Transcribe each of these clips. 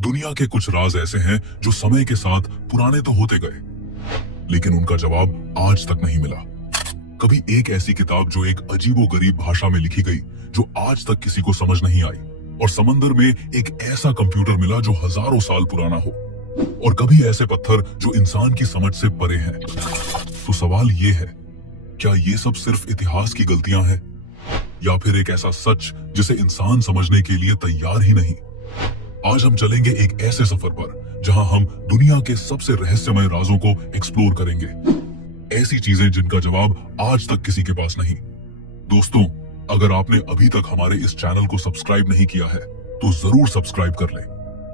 दुनिया के कुछ राज ऐसे हैं जो समय के साथ पुराने तो होते गए, लेकिन उनका जवाब आज तक नहीं मिला। कभी एक ऐसी किताब जो एक अजीबोगरीब भाषा में लिखी गई जो आज तक किसी को समझ नहीं आई, और समंदर में एक ऐसा कंप्यूटर मिला जो हजारों साल पुराना हो, और कभी ऐसे पत्थर जो इंसान की समझ से परे हैं। तो सवाल ये है, क्या ये सब सिर्फ इतिहास की गलतियां हैं, या फिर एक ऐसा सच जिसे इंसान समझने के लिए तैयार ही नहीं? आज हम चलेंगे एक ऐसे सफर पर जहां हम दुनिया के सबसे रहस्यमय राजों को एक्सप्लोर करेंगे, ऐसी चीजें जिनका जवाब आज तक किसी के पास नहीं। दोस्तों, अगर आपने अभी तक हमारे इस चैनल को सब्सक्राइब नहीं किया है तो जरूर सब्सक्राइब कर लें,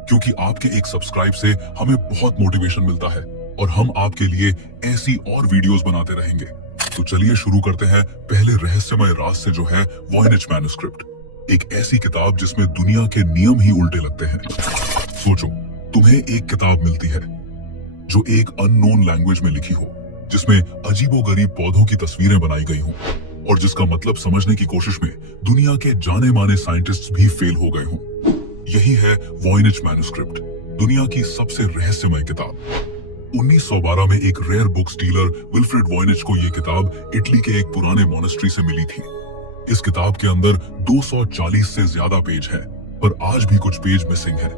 क्योंकि आपके एक सब्सक्राइब से हमें बहुत मोटिवेशन मिलता है और हम आपके लिए ऐसी और वीडियोस बनाते रहेंगे। तो चलिए शुरू करते हैं पहले रहस्यमय राज से, जो है वॉयनिच मैन्युस्क्रिप्ट, एक ऐसी किताब जिसमें दुनिया के नियम ही उल्टे लगते हैं। सोचो, तुम्हें एक किताब मिलती है जो एक अननोन लैंग्वेज में लिखी हो, जिसमें अजीबोगरीब पौधों की तस्वीरें बनाई गई हों, और जिसका मतलब समझने की कोशिश में दुनिया के जाने माने साइंटिस्ट्स भी फेल हो गए हों। यही है वॉयनिच मैन्युस्क्रिप्ट, दुनिया की सबसे रहस्यमय किताब। 1912 में एक rare books dealer Wilfrid Voynich को यह किताब इटली के एक पुराने मोनेस्ट्री से मिली थी। इस किताब के अंदर 240 से ज्यादा पेज हैं, पर आज भी कुछ पेज मिसिंग है।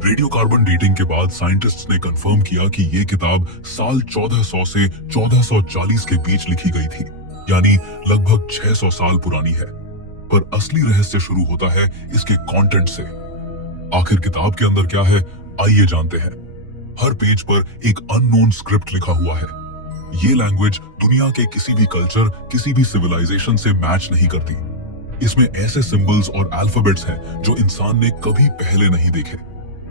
रेडियोकार्बन डेटिंग के बाद साइंटिस्ट्स ने कंफर्म किया कि यह किताब साल 1400 से 1440 के बीच लिखी गई थी, यानी लगभग 600 साल पुरानी है। पर असली रहस्य शुरू होता है इसके कंटेंट से। आखिर किताब के अंदर क्या है, आइए जानते हैं। हर पेज पर एक अननोन स्क्रिप्ट लिखा हुआ है। ये लैंग्वेज दुनिया के किसी भी कल्चर, किसी भी सिविलाइजेशन से मैच नहीं करती। इसमें ऐसे सिंबल्स और अल्फाबेट्स हैं जो इंसान ने कभी पहले नहीं देखे,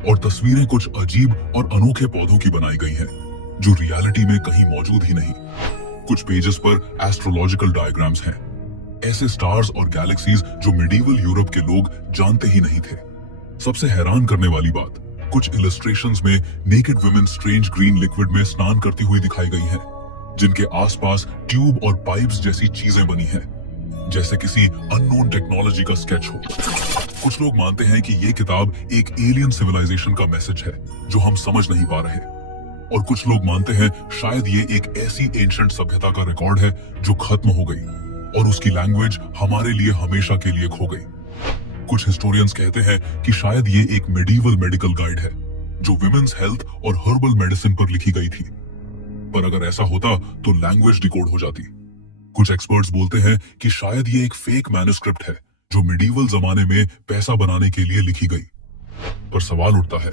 और तस्वीरें कुछ अजीब और अनोखे पौधों की बनाई गई हैं, जो रियलिटी में कहीं मौजूद ही नहीं। कुछ पेजेस पर एस्ट्रोलॉजिकल डायग्राम्स हैं, ऐसे स्टार्स और गैलेक्सीज जो मिडीवल यूरोप के लोग जानते ही नहीं थे। सबसे हैरान करने वाली बात, कुछ इलस्ट्रेशंस में naked women strange green liquid में स्नान करती हुई दिखाई गई हैं, जिनके आसपास ट्यूब और पाइप्स जैसी चीजें बनी हैं, जैसे किसी अननोन टेक्नोलॉजी का स्केच हो। कुछ लोग मानते हैं कि यह किताब एक एलियन सिविलाइजेशन का मैसेज है जो हम समझ नहीं पा रहे, और कुछ लोग मानते हैं शायद ये एक ऐसी एंशिएंट सभ्यता का रिकॉर्ड है जो खत्म हो गई, और उसकी लैंग्वेज हमारे लिए हमेशा के लिए खो गई। कुछ हिस्टोरियंस कहते हैं कि शायद ये एक मेडिवल मेडिकल गाइड है जो विमेन्स हेल्थ और हर्बल मेडिसिन पर लिखी गई थी, पर अगर ऐसा होता तो लैंग्वेज डिकोड हो जाती। कुछ एक्सपर्ट्स बोलते हैं कि शायद ये एक फेक मैन्युस्क्रिप्ट है जो मेडिवल जमाने में पैसा बनाने के लिए लिखी गई। पर सवाल उठता है,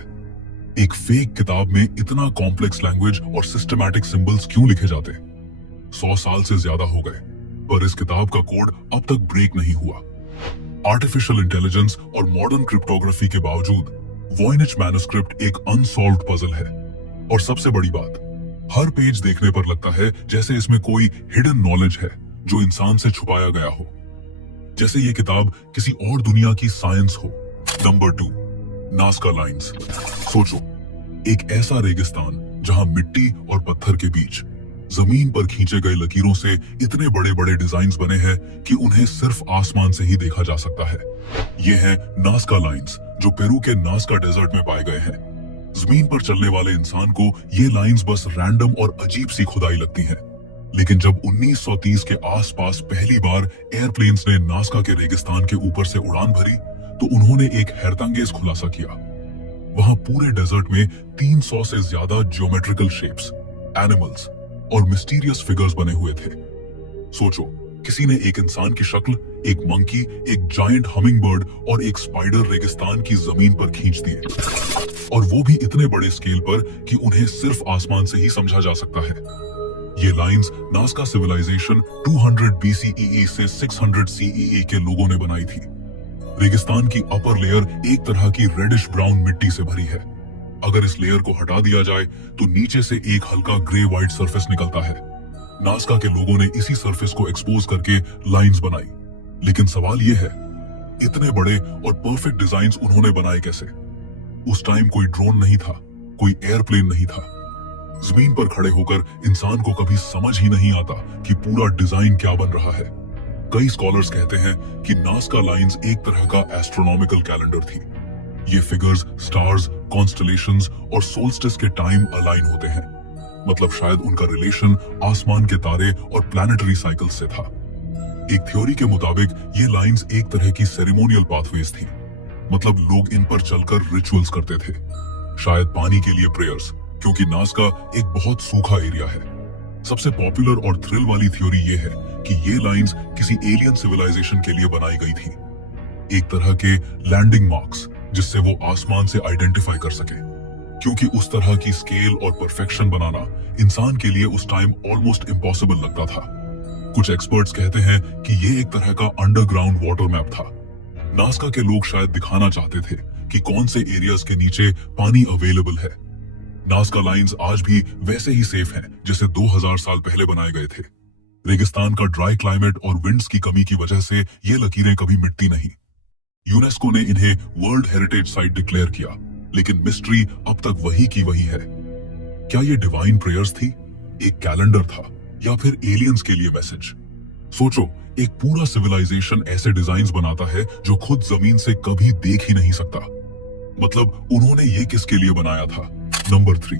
एक फेक किताब में इतना कॉम्प्लेक्स लैंग्वेज और सिस्टमैटिक सिंबल्स क्यों लिखे जाते? 100 साल से ज्यादा हो गए, पर इस किताब का कोड अब तक ब्रेक नहीं हुआ। आर्टिफिशियल इंटेलिजेंस और मॉडर्न क्रिप्टोग्राफी के बावजूद वॉयनिच मैन्युस्क्रिप्ट एक अनसॉल्व्ड पजल है। और सबसे बड़ी बात, हर पेज देखने पर लगता है जैसे इसमें कोई हिडन नॉलेज है जो इंसान से छुपाया गया हो, जैसे ये किताब किसी और दुनिया की साइंस हो। Number 2, Nazca lines. सोचो, एक ऐसा रेगिस्तान जहां मिट्टी और पत्थर के बीच जमीन पर खींचे गए लकीरों से इतने बड़े बड़े डिजाइन्स बने हैं कि उन्हें सिर्फ आसमान से ही देखा जा सकता है। ये हैं नाज़का लाइंस, जो पेरू के नाज़का डेजर्ट में पाए गए हैं। जमीन पर चलने वाले इंसान को ये लाइंस बस रैंडम और अजीब सी खुदाई लगती हैं, लेकिन जब 1930 के आसपास पहली बार एयरप्लेन्स ने नाज़का के रेगिस्तान के ऊपर से उड़ान भरी तो उन्होंने एक हैरतअंगेज खुलासा किया। वहां पूरे डेजर्ट में 300 से ज्यादा ज्योमेट्रिकल शेप्स, एनिमल्स और मिस्टीरियस फिगर्स बने हुए थे। सोचो, किसी ने एक इंसान की शक्ल, एक मंकी, एक जायंट हमिंगबर्ड और एक स्पाइडर रेगिस्तान की जमीन पर खींच दिए, और वो भी इतने बड़े स्केल पर कि उन्हें सिर्फ आसमान से ही समझा जा सकता है। ये लाइंस नाज़का सिविलाइजेशन 200 BCE से 600 CE के लोगों ने बनाई थी। रेगिस्तान की अपर लेयर एक तरह की रेडिश ब्राउन मिट्टी से भरी है। अगर इस लेयर को हटा दिया जाए तो नीचे से एक हल्का ग्रे व्हाइट सरफेस निकलता है। नाज़का के लोगों ने इसी सरफेस को एक्सपोज करके लाइंस बनाई। लेकिन सवाल यह है, इतने बड़े और परफेक्ट डिजाइन्स उन्होंने बनाए कैसे? उस टाइम कोई ड्रोन नहीं था, कोई एयरप्लेन नहीं था। जमीन पर खड़े होकर इंसान को कभी समझ ही नहीं आता कि पूरा डिजाइन क्या बन रहा है। कई स्कॉलर्स कहते हैं कि नाज़का लाइंस एक तरह का एस्ट्रोनॉमिकल कैलेंडर थी। ये फिगर्स स्टार्स, कॉन्स्टलेशंस और सोल्स्टिस के टाइम अलाइन होते हैं। मतलब शायद उनका रिलेशन आसमान के तारे और प्लैनेटरी साइकिल से था। एक थ्योरी के मुताबिक ये लाइंस एक तरह की सेरेमोनियल पाथवेज थी। मतलब लोग इन पर चलकर रिचुअल्स करते थे, शायद पानी के लिए प्रेयर्स, क्योंकि नाज़का एक बहुत सूखा एरिया है। सबसे पॉपुलर और थ्रिल वाली थ्योरी ये है कि ये लाइंस किसी एलियन सिविलाइजेशन के लिए बनाई गई थी, एक तरह के लैंडिंग मार्क्स जिससे वो आसमान से आइडेंटिफाई कर सके, क्योंकि उस तरह की स्केल और परफेक्शन बनाना इंसान के लिए उस टाइम ऑलमोस्ट इम्पॉसिबल लगता था। कुछ एक्सपर्ट्स कहते हैं कि ये एक तरह का अंडरग्राउंड वाटर मैप था। नाज़का के लोग शायद दिखाना चाहते थे कि कौन से एरियाज के नीचे पानी अवेलेबल है। नाज़का लाइंस आज भी वैसे ही सेफ हैं जैसे 2000 साल पहले बनाए गए थे। रेगिस्तान का ड्राई क्लाइमेट और विंड्स की कमी की वजह से ये लकीरें कभी मिटती नहीं। यूनेस्को ने इन्हें वर्ल्ड हेरिटेज साइट डिक्लेयर किया, लेकिन मिस्ट्री अब तक वही की वही है। क्या ये डिवाइन प्रेयर्स थी, एक कैलेंडर था, या फिर एलियंस के लिए मैसेज? सोचो, एक पूरा सिविलाइजेशन ऐसे डिजाइन्स बनाता है जो खुद जमीन से कभी देख ही नहीं सकता। मतलब उन्होंने ये किसके लिए बनाया था? Number 3,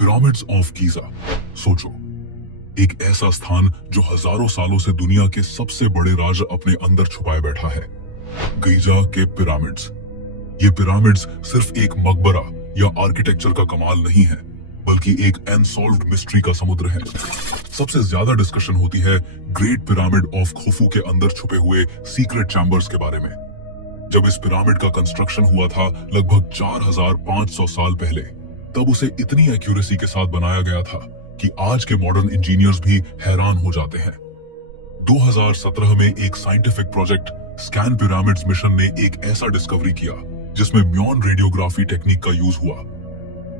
pyramids of Giza. सोचो, एक ऐसा स्थान जो हजारों सालों से दुनिया के सबसे बड़े राज अपने अंदर छुपाए बैठा है। गीजा के पिरामिड्स। ये पिरामिड्स सिर्फ एक मकबरा या आर्किटेक्चर का कमाल नहीं है, बल्कि एक अनसॉल्व्ड मिस्ट्री का समुद्र है। सबसे ज्यादा डिस्कशन होती है ग्रेट पिरामिड ऑफ खुफू के अंदर छुपे हुए सीक्रेट चैम्बर्स के बारे में। जब इस पिरामिड का कंस्ट्रक्शन हुआ था लगभग 4500 साल पहले, तब उसे इतनी एक्यूरेसी के साथ बनाया गया था कि आज के मॉडर्न इंजीनियर्स भी हैरान हो जाते हैं। 2017 में एक scientific project scan pyramids mission ने एक ऐसा डिस्कवरी किया जिसमें म्योन रेडियोग्राफी टेक्निक का यूज हुआ।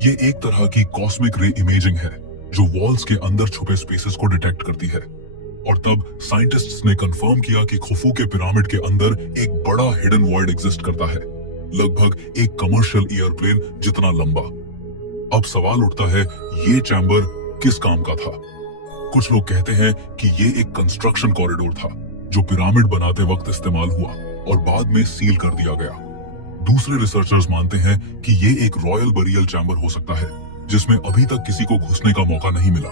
ये एक तरह की कॉस्मिक रे इमेजिंग है जो वॉल्स के अंदर छुपे स्पेसेस को डिटेक्ट करती है। और तब साइंटिस्ट्स ने कंफर्म किया कि खुफू के पिरामिड के अंदर एक बड़ा हिडन वॉइड एग्जिस्ट करता है, लगभग एक कमर्शियल एयरप्लेन जितना लंबा। अब सवाल उठता है, ये चैम्बर किस काम का था? कुछ लोग कहते हैं कि ये एक कंस्ट्रक्शन कॉरिडोर था जो पिरामिड बनाते वक्त इस्तेमाल हुआ और बाद में सील कर दिया गया। दूसरे रिसर्चर्स मानते हैं कि ये एक रॉयल बरियल चैम्बर हो सकता है जिसमें अभी तक किसी को घुसने का मौका नहीं मिला।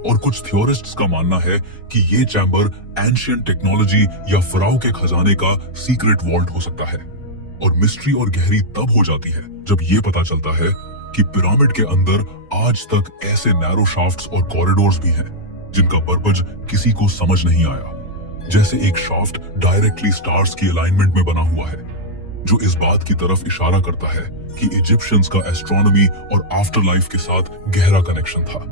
और कुछ थ्योरिस्ट्स का मानना है कि ये चैम्बर एंशिएंट टेक्नोलॉजी या फराओ के खजाने का सीक्रेट वॉल्ट हो सकता है। और मिस्ट्री और गहरी तब हो जाती है जब ये पता चलता है कि पिरामिड के अंदर आज तक ऐसे नैरो शाफ्ट्स और कॉरिडोर्स भी हैं जिनका पर्पज किसी को समझ नहीं आया। जैसे एक शाफ्ट डायरेक्टली स्टार्स की अलाइनमेंट में बना हुआ है, जो इस बात की तरफ इशारा करता है कि इजिप्शियंस का एस्ट्रोनॉमी और आफ्टर लाइफ के साथ गहरा कनेक्शन था।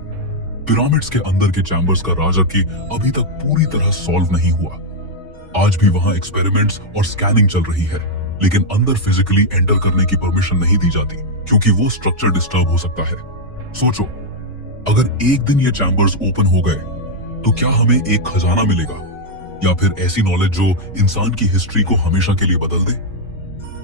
पिरामिड्स के अंदर के चैम्बर्स का राज की अभी तक पूरी तरह सॉल्व नहीं हुआ। आज भी वहां एक्सपेरिमेंट्स और स्कैनिंग चल रही है, लेकिन अंदर फिजिकली एंटर करने की परमिशन नहीं दी जाती क्योंकि वो स्ट्रक्चर डिस्टर्ब हो सकता है। सोचो, अगर एक दिन ये चैम्बर्स ओपन हो गए तो क्या हमें एक खजाना मिलेगा, या फिर ऐसी नॉलेज जो इंसान की हिस्ट्री को हमेशा के लिए बदल दे?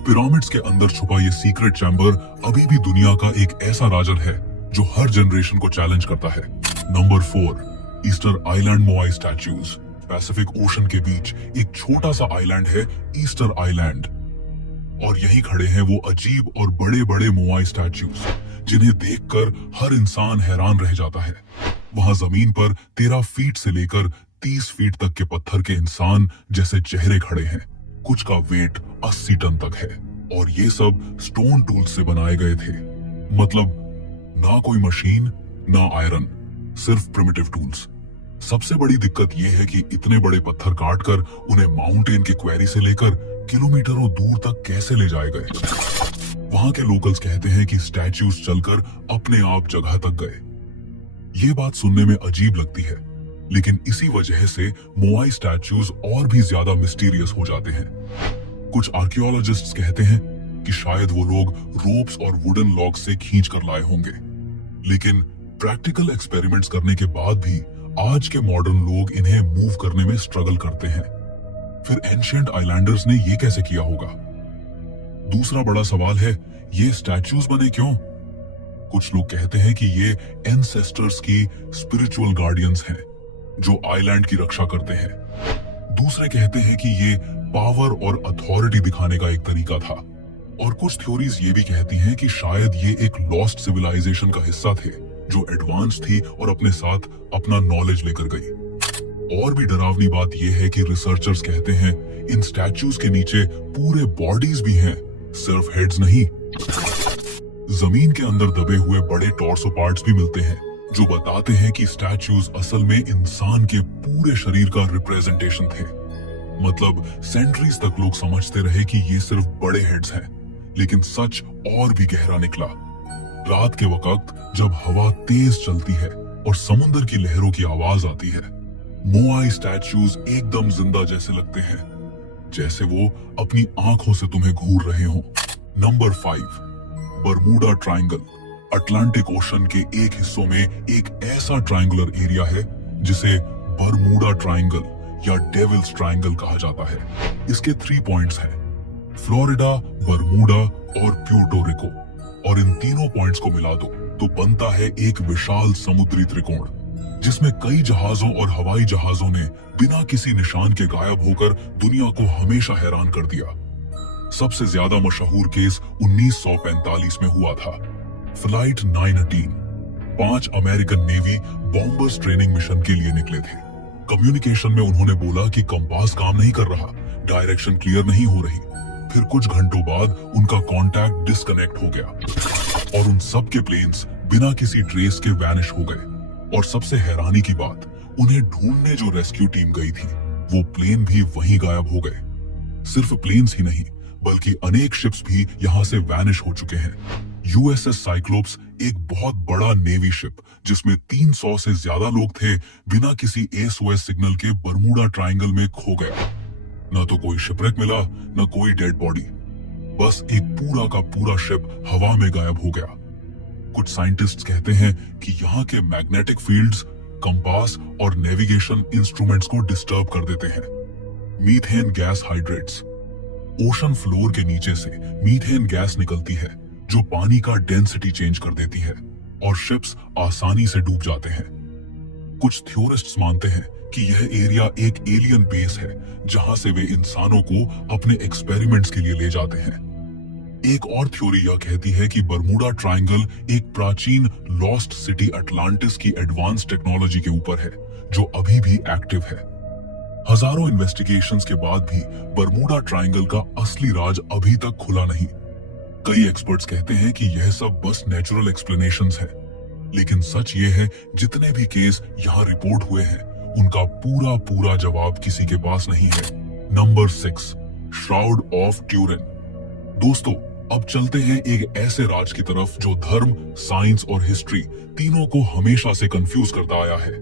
पिरामिड्स के अंदर छुपा ये सीक्रेट चैम्बर अभी भी दुनिया का एक ऐसा राजर है जो हर जनरेशन को चैलेंज करता है। Number 4, Easter Island Moai statues. Pacific Ocean के बीच एक छोटा सा आइलैंड है ईस्टर आइलैंड, और यहीं खड़े हैं वो अजीब और बड़े बड़े मोआई स्टैच्यूज जिन्हें देखकर हर इंसान हैरान रह जाता है। वहां जमीन पर 13 फीट से लेकर 30 फीट तक के पत्थर के इंसान जैसे चेहरे खड़े हैं। कुछ का वेट 80 टन तक है, और ये सब स्टोन टूल से बनाए गए थे। मतलब ना कोई मशीन, ना आयरन, सिर्फ प्रिमिटिव टूल्स। सबसे बड़ी दिक्कत यह है कि इतने बड़े पत्थर काटकर उन्हें माउंटेन के क्वेरी से लेकर किलोमीटरों दूर तक कैसे ले जाए गए। वहां के लोकल्स कहते हैं कि स्टैच्यूज चलकर अपने आप जगह तक गए। ये बात सुनने में अजीब लगती है, लेकिन इसी वजह से मोआई स्टैच्यूज और भी ज्यादा मिस्टीरियस हो जाते हैं। कुछ आर्कियोलॉजिस्ट्स कहते हैं कि शायद वो लोग रोप्स और वुडन लॉग से खींच कर लाए होंगे, लेकिन प्रैक्टिकल एक्सपेरिमेंट्स करने के बाद भी आज के मॉडर्न लोग इन्हें मूव करने में स्ट्रगल करते हैं। फिर एंशिएंट आइलैंडर्स ने ये कैसे किया होगा? दूसरा बड़ा सवाल है, ये स्टैच्यूज बने क्यों? कुछ लोग कहते हैं कि ये एंसेस्टर्स की स्पिरिचुअल गार्डियंस हैं जो आइलैंड की रक्षा करते हैं। दूसरे कहते हैं कि ये पावर और अथॉरिटी दिखाने का एक तरीका था। और कुछ थ्योरीज ये भी कहती हैं कि शायद ये एक लॉस्ट सिविलाइजेशन का हिस्सा थे जो एडवांस थी और अपने साथ अपना नॉलेज लेकर गई। और भी डरावनी बात यह है कि रिसर्चर्स कहते हैं इन स्टैच्यूज के नीचे पूरे बॉडीज भी हैं, सिर्फ हेड्स नहीं। जमीन के अंदर दबे हुए बड़े टॉर्सो पार्ट्स भी मिलते हैं जो बताते हैं कि स्टैच्यूज असल में इंसान के पूरे शरीर का रिप्रेजेंटेशन थे। मतलब सेंचुरीज तक लोग समझते रहे कि ये सिर्फ बड़े हेड्स हैं, लेकिन सच और भी गहरा निकला। रात के वक्त जब हवा तेज चलती है और समुद्र की लहरों की आवाज आती है, मोआई स्टैच्यूज एकदम जिंदा जैसे लगते हैं, जैसे वो अपनी आंखों से तुम्हें घूर रहे हों। Number 5, Bermuda triangle. Atlantic ocean के एक हिस्सों में एक ऐसा ट्रायंगुलर एरिया है जिसे बरमूडा ट्रायंगल या डेविल्स ट्रायंगल कहा जाता है। इसके 3 पॉइंट्स हैं, फ्लोरिडा, बरमूडा और प्यूर्टो रिको, और इन तीनों पॉइंट्स को मिला दो तो बनता है एक विशाल समुद्री त्रिकोण जिसमें कई जहाजों और हवाई जहाजों ने बिना किसी निशान के गायब होकर दुनिया को हमेशा हैरान कर दिया। सबसे ज्यादा मशहूर केस 1945 में हुआ था, flight 918। 5 American navy bombers training mission के लिए निकले थे। कम्युनिकेशन में उन्होंने बोला कि कंपास काम नहीं कर रहा, डायरेक्शन क्लियर नहीं हो रही। फिर कुछ घंटों बाद उनका कांटेक्ट डिस्कनेक्ट हो गया और उन सब के प्लेन्स बिना किसी ट्रेस के वैनिश हो गए। और सबसे हैरानी की बात, उन्हें ढूंढने जो रेस्क्यू टीम गई थी वो प्लेन भी वहीं गायब हो गए। सिर्फ प्लेन्स ही नहीं बल्कि अनेक शिप्स भी यहां से वैनिश हो चुके हैं। यूएसएस साइक्लोप्स एक बहुत बड़ा नेवी शिप जिसमें 300 से ज्यादा लोग थे, बिना किसी एसओएस सिग्नल के बरमूडा ट्रायंगल में खो गया। न तो कोई शिपरेक मिला, न कोई डेड बॉडी, बस एक पूरा का पूरा शिप हवा में गायब हो गया। कुछ साइंटिस्ट्स कहते हैं कि यहाँ के मैग्नेटिक फील्ड्स कंपास और नेविगेशन इंस्ट्रूमेंट्स को डिस्टर्ब कर देते हैं। Methane gas hydrates. Ocean floor के नीचे से मीथेन गैस निकलती है जो पानी का डेंसिटी चेंज कर देती है और शिप्स आसानी से डूब जाते हैं। कुछ थ्योरिस्ट्स मानते हैं कि यह एरिया एक एलियन बेस है जहां से वे इंसानों को अपने एक्सपेरिमेंट्स के लिए ले जाते हैं। एक और थ्योरी यह कहती है कि बरमूडा ट्रायंगल एक प्राचीन लॉस्ट सिटी अटलांटिस की एडवांस टेक्नोलॉजी के ऊपर है जो अभी भी एक्टिव है। हजारों इन्वेस्टिगेशंस के बाद भी बरमूडा ट्रायंगल का असली राज अभी तक खुला नहीं। कई एक्सपर्ट्स कहते हैं कि यह सब बस नेचुरल एक्सप्लेनेशंस है, लेकिन सच ये है जितने भी केस यहाँ रिपोर्ट हुए हैं उनका पूरा पूरा जवाब किसी के पास नहीं है। Number 6, shroud of Turin. दोस्तों, अब चलते हैं एक ऐसे राज की तरफ जो धर्म, साइंस और हिस्ट्री तीनों को हमेशा से कंफ्यूज करता आया है।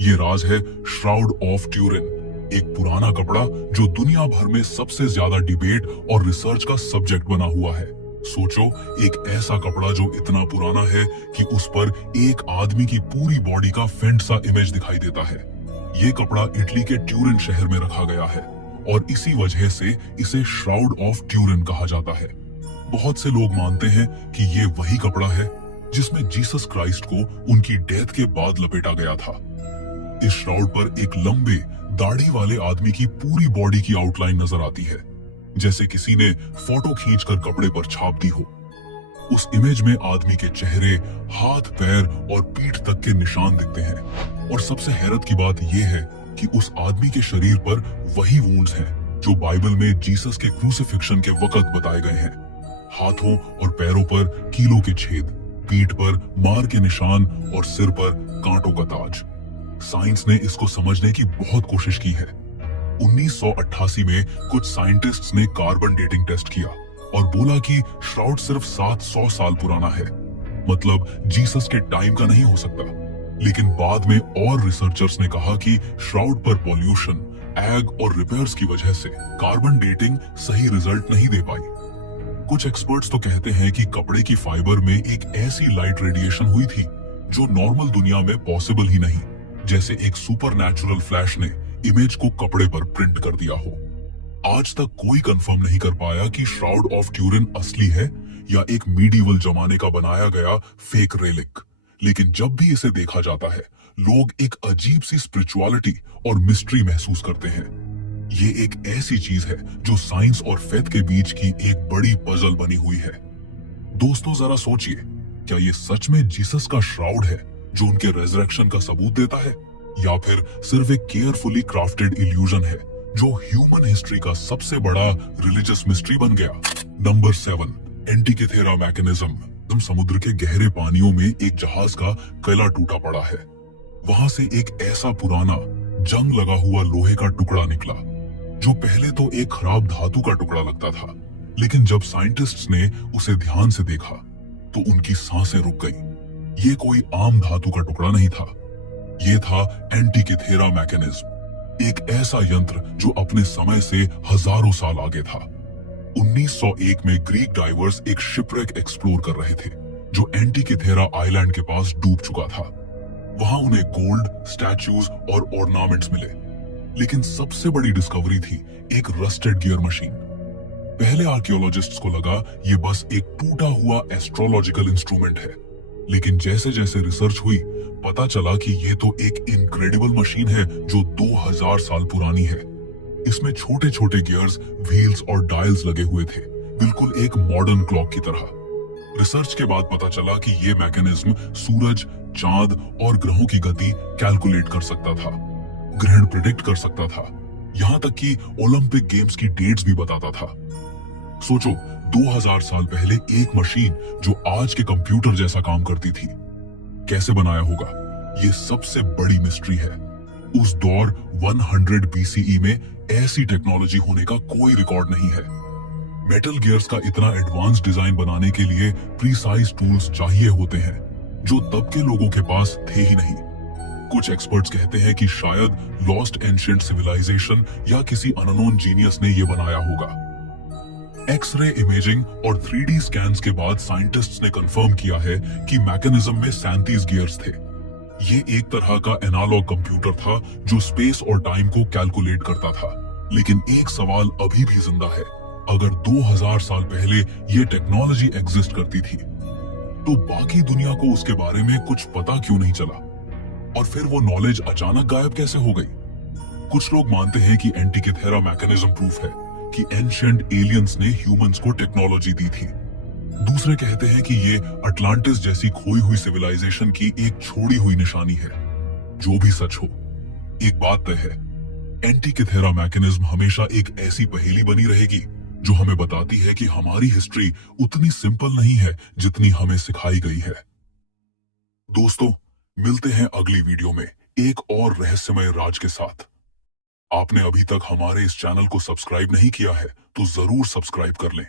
ये राज है श्राउड ऑफ ट्यूरिन, एक पुराना कपड़ा जो दुनिया भर में सबसे ज्यादा डिबेट और रिसर्च का सब्जेक्ट बना हुआ है। सोचो, एक ऐसा कपड़ा जो इतना पुराना है कि उस पर एक आदमी की पूरी बॉडी का फेंट सा इमेज दिखाई देता है। ये कपड़ा इटली के ट्यूरिन शहर में रखा गया है और इसी वजह से इसे श्राउड ऑफ ट्यूरिन कहा जाता है। बहुत से लोग मानते हैं कि ये वही कपड़ा है जिसमें जीसस क्राइस्ट को उनकी डेथ के बाद लपेटा गया था। इस श्राउड पर एक लंबे दाढ़ी वाले आदमी की पूरी बॉडी की आउटलाइन नजर आती है, जैसे किसी ने फोटो खींचकर कपड़े पर छाप दी हो। उस इमेज में आदमी के चेहरे, हाथ, पैर और पीठ तक के निशान दिखते हैं। और सबसे हैरत की बात यह है कि उस आदमी के शरीर पर वही वुंड्स हैं जो बाइबल में जीसस के क्रूसिफिक्शन के वक्त बताए गए हैं। हाथों और पैरों पर कीलों के छेद, पीठ पर मार के निशान और सिर पर कांटों का ताज। साइंस ने इसको समझने की बहुत कोशिश की है। 1988 में कुछ साइंटिस्ट्स ने कार्बन डेटिंग टेस्ट किया और बोला कि श्राउड सिर्फ 700 साल पुराना है, मतलब जीसस के टाइम का नहीं हो सकता। लेकिन बाद में और रिसर्चर्स ने कहा कि श्राउड पर पॉल्यूशन, एग और रिपेयर्स की वजह से कार्बन डेटिंग सही रिजल्ट नहीं दे पाई। कुछ एक्सपर्ट्स तो कहते हैं कि कपड़े की फाइबर में एक ऐसी लाइट रेडिएशन हुई थी जो नॉर्मल दुनिया में पॉसिबल ही नहीं, जैसे एक सुपरनैचुरल फ्लैश ने इमेज को कपड़े पर प्रिंट कर दिया हो। आज तक कोई कंफर्म नहीं कर पाया कि श्राउड ऑफ ट्यूरिन असली है या एक मीडिवल जमाने का बनाया गया फेक रेलिक। लेकिन जब भी इसे देखा जाता है, लोग एक अजीब सी स्पिरिचुअलिटी और मिस्ट्री महसूस करते हैं। ये एक ऐसी चीज है जो साइंस और फेथ के बीच की एक बड़ी पजल बनी हुई है। दोस्तों जरा सोचिए, क्या ये सच में जीसस का श्राउड है जो उनके रेजरेक्शन का सबूत देता है, या फिर सिर्फ एक केयरफुली क्राफ्टेड इल्यूजन है जो ह्यूमन हिस्ट्री का सबसे बड़ा रिलीजियस मिस्ट्री बन गया। Number 7, Antikythera mechanism. समुद्र के गहरे पानियों में एक जहाज का कैला टूटा पड़ा है। वहां से एक ऐसा पुराना जंग लगा हुआ लोहे का टुकड़ा निकला जो पहले तो एक खराब धातु का टुकड़ा लगता था, लेकिन जब साइंटिस्ट्स ने उसे ध्यान से देखा तो उनकी सांसें रुक गई। ये कोई आम धातु का टुकड़ा नहीं था, ये था एंटिkythera मैकेनिज्म, एक ऐसा यंत्र जो अपने समय से हजारों साल आगे था। 1901 में ग्रीक डाइवर्स एक शिपरेक एक्सप्लोर कर रहे थे जो एंटिkythera आइलैंड के पास डूब चुका था। वहां उन्हें गोल्ड, स्टैच्यूज और ऑर्नामेंट्स मिले, लेकिन सबसे बड़ी डिस्कवरी थी एक रस्टेड गियर मशीन। पहले आर्कियोलॉजिस्ट्स को लगा ये बस एक टूटा हुआ एस्ट्रोलॉजिकल इंस्ट्रूमेंट है, लेकिन जैसे जैसे रिसर्च हुई पता चला कि ये तो एक इनक्रेडिबल मशीन है जो 2000 साल पुरानी है। इसमें छोटे छोटे गियर्स, व्हील्स और डायल्स लगे हुए थे, बिल्कुल एक मॉडर्न क्लॉक की तरह। रिसर्च के बाद पता चला कि ये मैकेनिज्म सूरज, चांद और ग्रहों की गति कैलकुलेट कर सकता था, ग्रहण प्रिडिक्ट कर सकता था, यहां तक कि ओलंपिक गेम्स की डेट्स भी बताता था। सोचो, 2000 साल पहले एक मशीन जो आज के कंप्यूटर जैसा काम करती थी, कैसे बनाया होगा? ये सबसे बड़ी मिस्ट्री है। उस दौर 100 BCE में ऐसी टेक्नोलॉजी होने का कोई रिकॉर्ड नहीं है। मेटल गियर्स का इतना एडवांस डिजाइन बनाने के लिए प्रीसाइज टूल्स चाहिए होते हैं जो तब के लोगों के पास थे ही नहीं। कुछ एक्सपर्ट्स कहते हैं कि शायद लॉस्ट एंशिएंट सिविलाइजेशन या किसी अननोन जीनियस ने यह बनाया होगा। एक्सरे इमेजिंग और 3D स्कैन्स के बाद साइंटिस्ट्स ने कंफर्म किया है कि मैकेनिज्म में 37 गियर्स थे। ये एक तरह का एनालॉग कंप्यूटर था जो स्पेस और टाइम को कैलकुलेट करता था। लेकिन एक सवाल अभी भी जिंदा है, अगर 2000 साल पहले ये टेक्नोलॉजी एग्जिस्ट करती थी तो बाकी दुनिया को उसके बारे में कुछ पता क्यों नहीं चला, और फिर वो नॉलेज अचानक गायब कैसे हो गई? कुछ लोग मानते हैं कि एंटिkythera मैकेनिज्म प्रूफ है कि एंशिएंट एलियंस ने ह्यूमंस को टेक्नोलॉजी दी थी। दूसरे कहते हैं कि ये अटलांटिस जैसी खोई हुई सिविलाइजेशन की एक छोड़ी हुई निशानी है। जो भी सच हो, एक बात तय है, एंटिkythera मैकेनिज्म हमेशा एक ऐसी पहेली बनी रहेगी जो हमें बताती है कि हमारी हिस्ट्री उतनी सिंपल नहीं है जितनी हमें सिखाई गई है। दोस्तों, मिलते हैं अगली वीडियो में एक और रहस्यमय राज के साथ। आपने अभी तक हमारे इस चैनल को सब्सक्राइब नहीं किया है तो जरूर सब्सक्राइब कर लें।